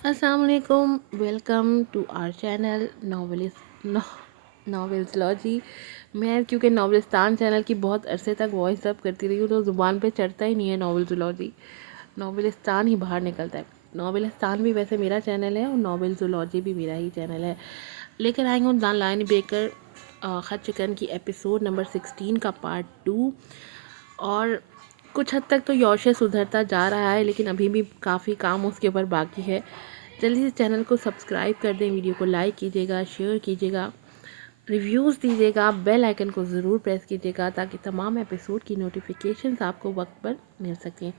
السلام علیکم، welcome to are channel ناولزلوجی۔ میں کیونکہ ناولستان چینل کی بہت عرصے تک وائس ڈب کرتی رہی ہوں تو زبان پہ چڑھتا ہی نہیں ہے ناولزلوجی، ناولستان ہی باہر نکلتا ہے۔ ناولستان بھی ویسے میرا چینل ہے اور ناولزلوجی بھی میرا ہی چینل ہے۔ لے کر آئیں گے دا لائن بریکر خط چکن کی ایپیسوڈ نمبر 16 کا پارٹ 2۔ اور کچھ حد تک تو یوشے سدھرتا جا رہا ہے، لیکن ابھی بھی کافی کام اس کے اوپر باقی ہے۔ جلدی سے چینل کو سبسکرائب کر دیں، ویڈیو کو لائک کیجیے گا، شیئر کیجیے گا، ریویوز دیجیے گا، بیل آئیکن کو ضرور پریس کیجیے گا تاکہ تمام ایپیسوڈ کی نوٹیفیکیشنز آپ کو وقت پر مل سکیں۔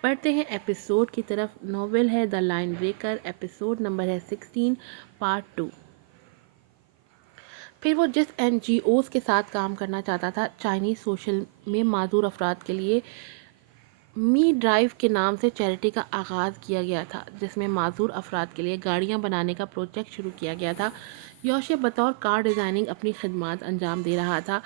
پڑھتے ہیں ایپیسوڈ کی طرف۔ ناول ہے the line breaker, episode number ہے 16 پارٹ 2۔ پھر وہ جس این جی اوز کے ساتھ کام کرنا چاہتا تھا، چائنیز سوشل میں معذور افراد کے لیے می ڈرائیو کے نام سے چیریٹی کا آغاز کیا گیا تھا، جس میں معذور افراد کے لیے گاڑیاں بنانے کا پروجیکٹ شروع کیا گیا تھا۔ یوشے بطور کار ڈیزائننگ اپنی خدمات انجام دے رہا تھا۔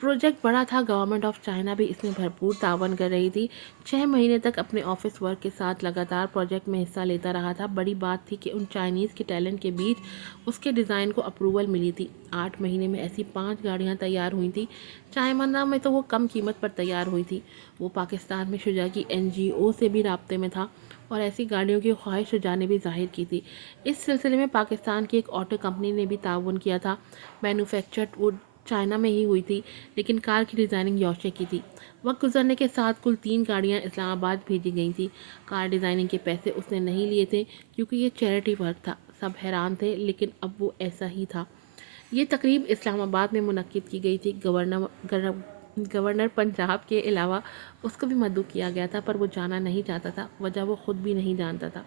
پروجیکٹ بڑا تھا، گورنمنٹ آف چائنا بھی اس میں بھرپور تعاون کر رہی تھی۔ 6 مہینے تک اپنے آفس ورک کے ساتھ لگاتار پروجیکٹ میں حصہ لیتا رہا تھا۔ بڑی بات تھی کہ ان چائنیز کے ٹیلنٹ کے بیچ اس کے ڈیزائن کو اپروول ملی تھی۔ 8 مہینے میں ایسی 5 گاڑیاں تیار ہوئی تھیں۔ چائنا میں تو وہ کم قیمت پر تیار ہوئی تھی۔ وہ پاکستان میں شجاع کی این جی او سے بھی رابطے میں تھا اور ایسی گاڑیوں کی خواہش شجاع نے بھی ظاہر کی تھی۔ اس سلسلے میں پاکستان کی ایک آٹو کمپنی نے بھی تعاون کیا تھا۔ مینوفیکچرڈ وہ چائنا میں ہی ہوئی تھی، لیکن کار کی ڈیزائننگ یوشے کی تھی۔ وقت گزرنے کے ساتھ کل 3 گاڑیاں اسلام آباد بھیجی گئی تھیں۔ کار ڈیزائننگ کے پیسے اس نے نہیں لیے تھے کیونکہ یہ چیریٹی ورک تھا۔ سب حیران تھے، لیکن اب وہ ایسا ہی تھا۔ یہ تقریب اسلام آباد میں منعقد کی گئی تھی۔ گورنر پنجاب کے علاوہ اس کو بھی مدعو کیا گیا تھا، پر وہ جانا نہیں چاہتا تھا۔ وجہ وہ خود بھی نہیں جانتا تھا۔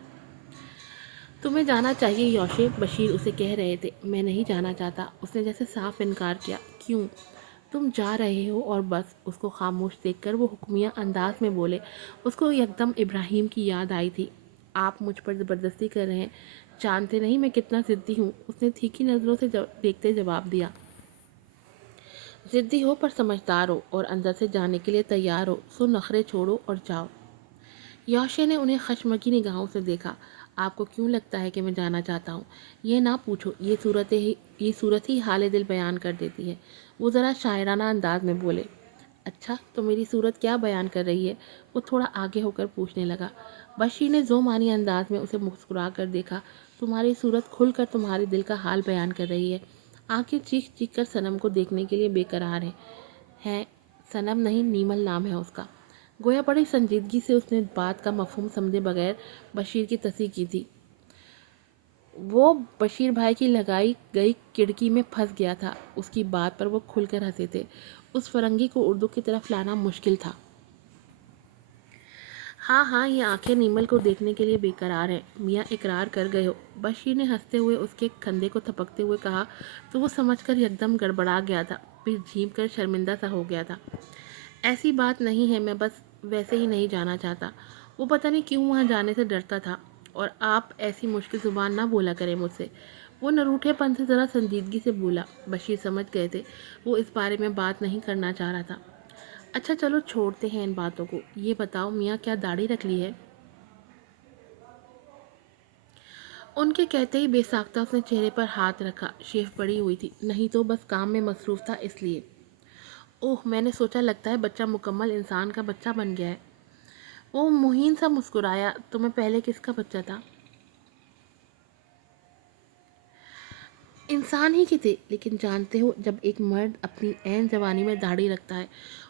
تمہیں جانا چاہیے یوشے، بشیر اسے کہہ رہے تھے۔ میں نہیں جانا چاہتا، اس نے جیسے صاف انکار کیا۔ کیوں؟ تم جا رہے ہو اور بس۔ اس کو خاموش دیکھ کر وہ حکمیہ انداز میں بولے۔ اس کو یکدم ابراہیم کی یاد آئی تھی۔ آپ مجھ پر زبردستی کر رہے ہیں، جانتے نہیں میں کتنا ضدی ہوں، اس نے تیکھی نظروں سے دیکھتے جواب دیا۔ ضدی ہو پر سمجھدار ہو اور اندر سے جانے کے لیے تیار ہو، سو نخرے چھوڑو اور جاؤ۔ یوشے نے انہیں خشمگی نگاہوں سے دیکھا۔ آپ کو کیوں لگتا ہے کہ میں جانا چاہتا ہوں؟ یہ نہ پوچھو، یہ صورت ہی حال دل بیان کر دیتی ہے۔ وہ ذرا شاعرانہ انداز میں بولے۔ اچھا، تو میری صورت کیا بیان کر رہی ہے؟ وہ تھوڑا آگے ہو کر پوچھنے لگا۔ بشیر نے ذو معنی انداز میں اسے مسکرا کر دیکھا۔ تمہاری صورت کھل کر تمہارے دل کا حال بیان کر رہی ہے۔ آنکھیں چیخ چیخ کر صنم کو دیکھنے کے لیے بے قرار ہے۔ صنم نہیں، نیمل نام ہے اس کا۔ گویا بڑی سنجیدگی سے اس نے بات کا مفہوم سمجھے بغیر بشیر کی تصحیح کی تھی۔ وہ بشیر بھائی کی لگائی گئی کڑکی میں پھنس گیا تھا۔ اس کی بات پر وہ کھل کر ہنسے تھے۔ اس فرنگی کو اردو کی طرف لانا مشکل تھا۔ ہاں ہاں، یہ آنکھیں نیمل کو دیکھنے کے لیے بے قرار ہیں۔ میاں اقرار کر گئے ہو؟ بشیر نے ہنستے ہوئے اس کے کندھے کو تھپکتے ہوئے کہا تو وہ سمجھ کر یکدم گڑبڑا گیا تھا، پھر جھیم کر شرمندہ سا ہو گیا تھا۔ ایسی بات نہیں ہے، میں بس ویسے ہی نہیں جانا چاہتا۔ وہ پتہ نہیں کیوں وہاں جانے سے ڈرتا تھا۔ اور آپ ایسی مشکل زبان نہ بولا کریں مجھ سے۔ وہ نروٹھے پن سے ذرا سنجیدگی سے بولا۔ بشیر سمجھ گئے تھے وہ اس بارے میں بات نہیں کرنا چاہ رہا تھا۔ اچھا چلو چھوڑتے ہیں ان باتوں کو، یہ بتاؤ میاں کیا داڑھی رکھ لی ہے؟ ان کے کہتے ہی بے ساختہ اس نے چہرے پر ہاتھ رکھا۔ شیف پڑی ہوئی تھی۔ نہیں تو بس کام میں مصروف تھا اس لیے۔ اوہ، میں نے سوچا لگتا ہے بچہ مکمل انسان کا بچہ بن گیا ہے۔ وہ مہین سا مسکرایا۔ تمہیں پہلے کس کا بچہ تھا؟ انسان ہی کی تھے، لیکن جانتے ہو جب ایک مرد اپنی عین جوانی میں داڑھی رکھتا ہے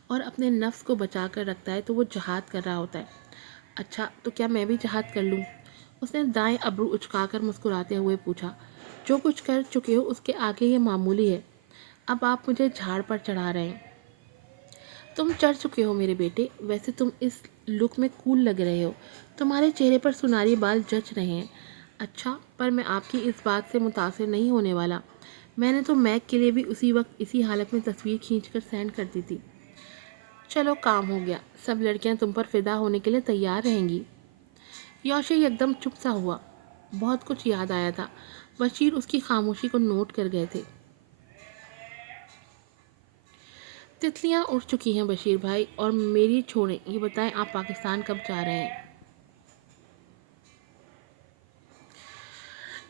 اور اپنے نفس کو بچا کر رکھتا ہے تو وہ جہاد کر رہا ہوتا ہے۔ اچھا، تو کیا میں بھی جہاد کر لوں؟ اس نے دائیں ابرو اچکا کر مسکراتے ہوئے پوچھا۔ جو کچھ کر چکے ہو اس کے آگے یہ معمولی ہے۔ اب آپ مجھے جھاڑ پر چڑھا رہے ہیں۔ تم چڑھ چکے ہو میرے بیٹے، ویسے تم اس لک میں کول لگ رہے ہو۔ تمہارے چہرے پر سنہری بال جچ رہے ہیں۔ اچھا، پر میں آپ کی اس بات سے متاثر نہیں ہونے والا۔ میں نے تو میک کے لیے بھی اسی وقت اسی حالت میں تصویر کھینچ کر سینڈ کر دی تھی۔ چلو کام ہو گیا، سب لڑکیاں تم پر فدا ہونے کے لیے تیار رہیں گی۔ یوشے یکدم چپ سا ہوا۔ بہت کچھ یاد آیا تھا۔ بشیر اس کی خاموشی کو نوٹ کر گئے تھے۔ تتلیاں اڑ چکی ہیں بشیر بھائی، اور میری چھوڑیں، یہ بتائیں آپ پاکستان کب جا رہے ہیں؟